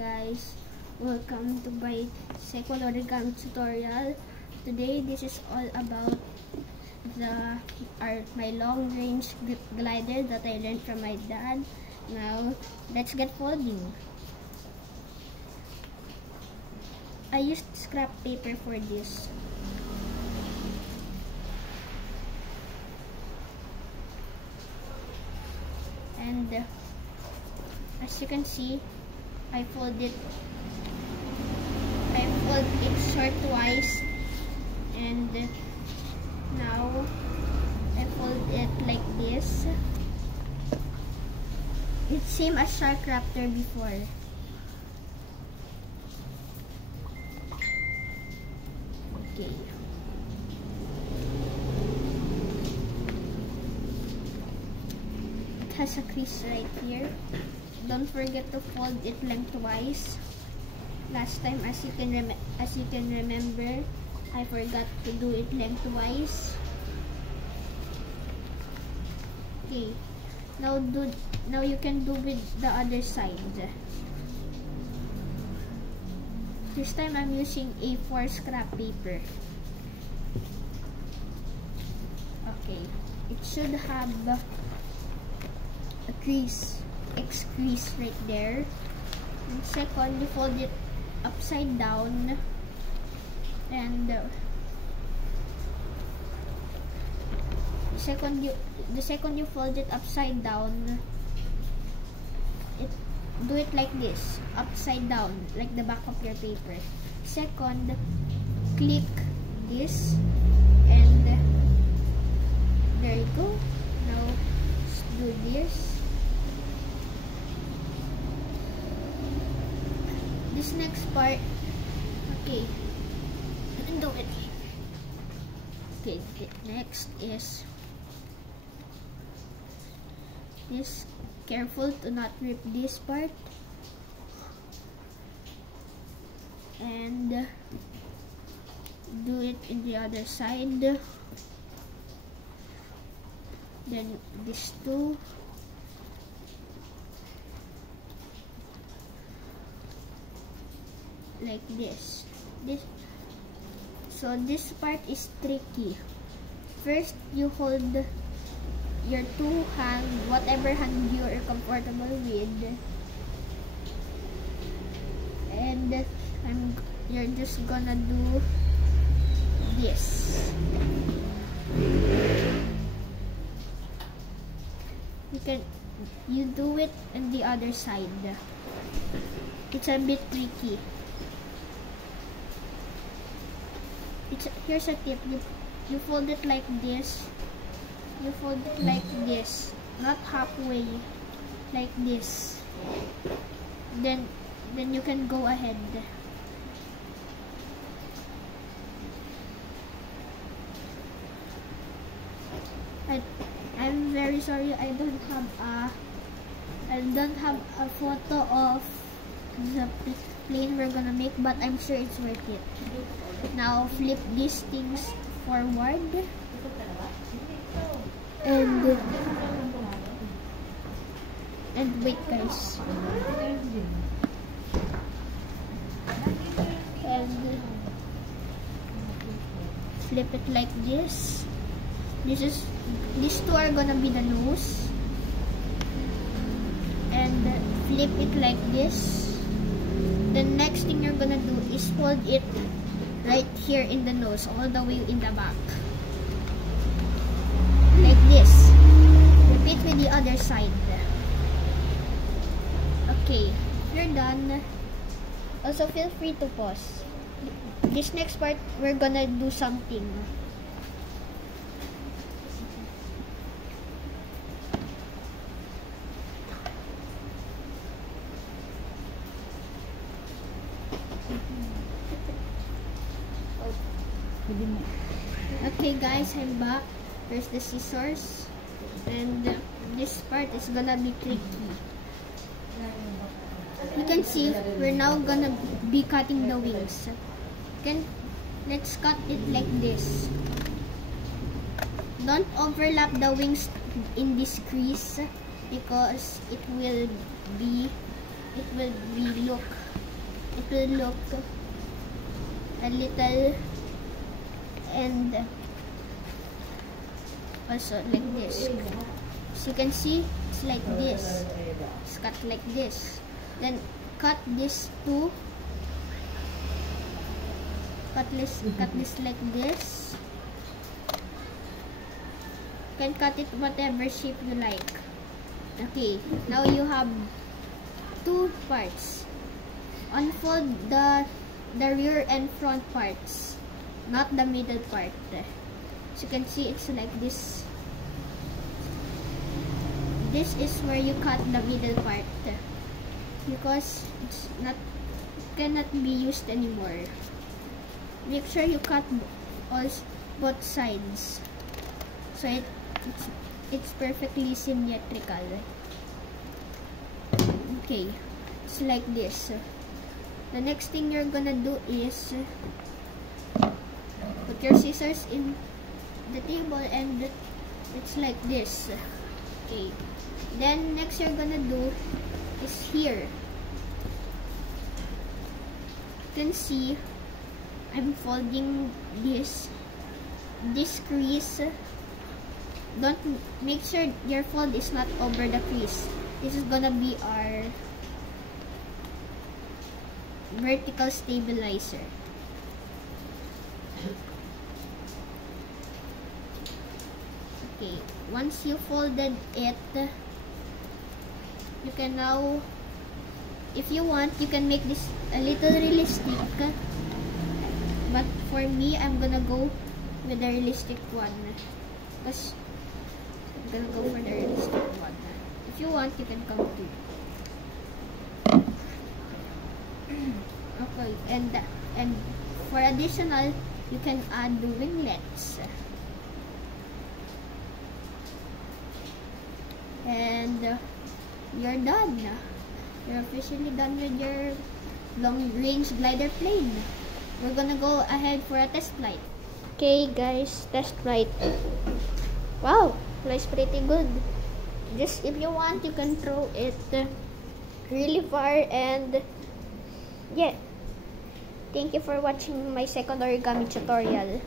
guys, welcome to my second origami tutorial. Today this is all about my long range glider that I learned from my dad. Now let's get folding. I used scrap paper for this. And as you can see, I fold it short twice, and now I fold it like this. It's same as Shark Raptor before. Okay. It has a crease right here. Don't forget to fold it lengthwise. Last time, as you can remember, I forgot to do it lengthwise. Okay. Now you can do with the other side. This time I'm using A4 scrap paper. Okay. It should have a crease. X crease right there. And second, you fold it upside down, and the second you fold it upside down, do it like this, upside down, like the back of your paper. Second, click this, and there you go. Now let's do this. This next part, okay, you can do it. Okay, next is this. Careful to not rip this part, and do it in the other side. Then this too. Like this. So this part is tricky. First, you hold your two hand, whatever hand you are comfortable with, and you're just gonna do this. You do it on the other side. It's a bit tricky. Here's a tip. You fold it like this. You fold it like this, not halfway, like this. Then you can go ahead. I'm very sorry. I don't have a photo of the plane we're gonna make, but I'm sure it's worth it. Now flip these things forward, and wait guys, and flip it like this. These two are gonna be the nose, and flip it like this. The next thing you're gonna do is fold it right here in the nose, all the way in the back, like this. Repeat with the other side. Okay, you're done. Also, feel free to pause. This next part, we're gonna do something. Okay guys, I'm back. There's the scissors, and this part is gonna be tricky. You can see we're now gonna be cutting the wings. Let's cut it like this. Don't overlap the wings in this crease, because it will be it will look a little, and also like this. As you can see, it's like this. It's cut like this. Then cut this to cut this like this. You can cut it whatever shape you like. Okay, now you have two parts. Unfold the rear and front parts, not the middle part. As you can see, it's like this. This is where you cut the middle part because it cannot be used anymore. Make sure you cut both sides so it's perfectly symmetrical. Okay, it's like this. The next thing you're gonna do is put your scissors in the table, and it's like this. Okay, then next you're gonna do is here. You can see I'm folding this crease. Don't make sure your fold is not over the crease. This is gonna be our vertical stabilizer. Okay, once you folded it, you can now, if you want, you can make this a little realistic, but for me, I'm gonna go with the realistic one because I'm gonna go for the realistic one. If you want, you can come too. Okay, and for additional, you can add the winglets. And you're done. You're officially done with your long range glider plane. We're gonna go ahead for a test flight. Okay guys, test flight. Wow, flies pretty good. Just if you want, you can throw it really far. And yeah, thank you for watching my second origami tutorial.